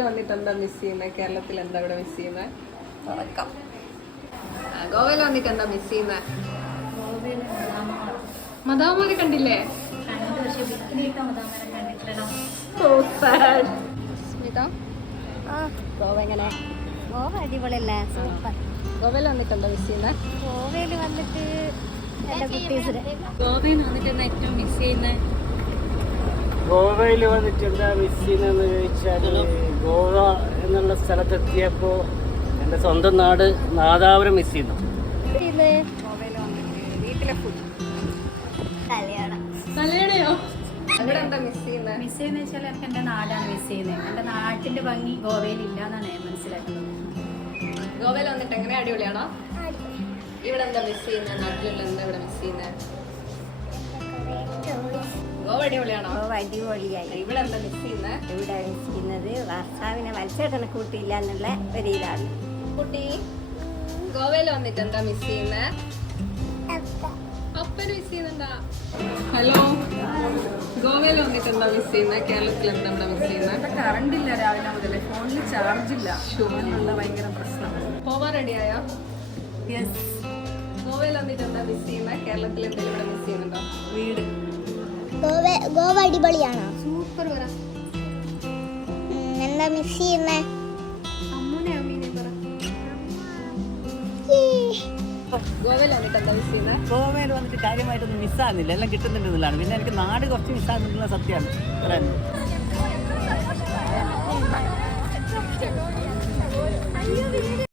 ഗോവയിൽ വന്നിട്ട് എന്താ മിസ് ചെയ്യുന്നത്? കേരളത്തിൽ എന്താ ഇവിടെ മിസ് ചെയ്യുന്നത്? ഗോവയിൽ വന്നിട്ട് എന്താ മിസ് ചെയ്യുന്നത്? മദാമോരെ കണ്ടില്ലേ? സ്മിത, ഗോവ എങ്ങനെ? ഗോവ അടിപൊളിയല്ലേ, സൂപ്പർ. ഗോവയിൽ വന്നിട്ട് എന്താ മിസ് ചെയ്യുന്നത്? ഗോവയിൽ വന്നിട്ട് ഗോവയിൽ വന്നിട്ട് എന്താ ഏറ്റവും മിസ് ചെയ്യുന്നത്? ഗോവയിൽ വന്നിട്ട് എന്താ മിസ് ചെയ്യുന്നതെന്ന് ചോദിച്ചാൽ, ഗോവ എന്നുള്ള സ്ഥലത്തെത്തിയപ്പോൾ എൻ്റെ സ്വന്തം നാട് നാദാപുരം മിസ് ചെയ്യുന്നു. ഗോവയിൽ വന്നിട്ട് വീട്ടിലെ ഫുഡ്. കല്യാണം. കല്യാണയോ? ഇവിടെ എന്താ മിസ് ചെയ്യുന്നത്? മിസ് ചെയ്യുന്ന വെച്ചാൽ എനിക്ക് എൻ്റെ നാടാണ് മിസ് ചെയ്യുന്നത്. എൻ്റെ നാട്ടിൻ്റെ ഭംഗി ഗോവയിൽ ഇല്ല എന്നാണ് ഞാൻ മനസ്സിലാക്കുന്നത്. ഗോവയിൽ വന്നിട്ട് എങ്ങനെ? അടിപൊളിയാണോ? ഇവിടെ എന്താ മിസ് ചെയ്യുന്നത്? നാട്ടിലുള്ള എന്താ ഇവിടെ മിസ് ചെയ്യുന്നത്? ഗോവ അടിപൊളിയാണോ? ഗോവ അടിപൊളിയായി. ഇവിടെ എന്താ മിസ് ചെയ്യുന്നത്? ഇവിടെ മിസ് ചെയ്യുന്നത് ഭർത്താവിനെ മത്സരത്തിന് കൂട്ടിയില്ല എന്നുള്ള ഒരു ഇതാണ്. കുട്ടി, ഗോവയിൽ വന്നിട്ട് എന്താ മിസ് ചെയ്യുന്നത്? അപ്പന് മിസ് ചെയ്യുന്നുണ്ടാ? ഹലോ, ഗോവയിൽ വന്നിട്ട് എന്താ മിസ് ചെയ്യുന്നത്? കേരളത്തിൽ എന്താ ഇവിടെ മിസ് ചെയ്യുന്നത്? കറണ്ട് ഇല്ല രാവിലെ മുതലേ, ഫോണിൽ ചാർജ് ഇല്ല. എന്നുള്ള ഭയങ്കര പ്രശ്നം. പോവാൻ റെഡിയായോ? യെസ്. ഗോവയിൽ വന്നിട്ട് എന്താ മിസ് ചെയ്യുന്നത്? കേരളത്തിൽ എന്തെങ്കിലും ഇവിടെ മിസ് ചെയ്യുന്നുണ്ടോ? വീട്. ഗോവ അടിപൊളിയാണോ? സൂപ്പർ പറ. എന്താ മിസ് ചെയ്യുന്നേ? അമ്മൂനെ അമ്മീനെ പറ. ഗോവയിൽ വന്നിട്ട് എന്താ മിസ് ചെയ്യുന്നത്? ഗോവയിൽ വന്നിട്ട് കാര്യമായിട്ടൊന്നും മിസ്സാകുന്നില്ല, എല്ലാം കിട്ടുന്നുണ്ടെന്നുള്ളതാണ്. പിന്നെ എനിക്ക് നാട് കുറച്ച് മിസ്സാകുന്നുള്ള സത്യമാണ്.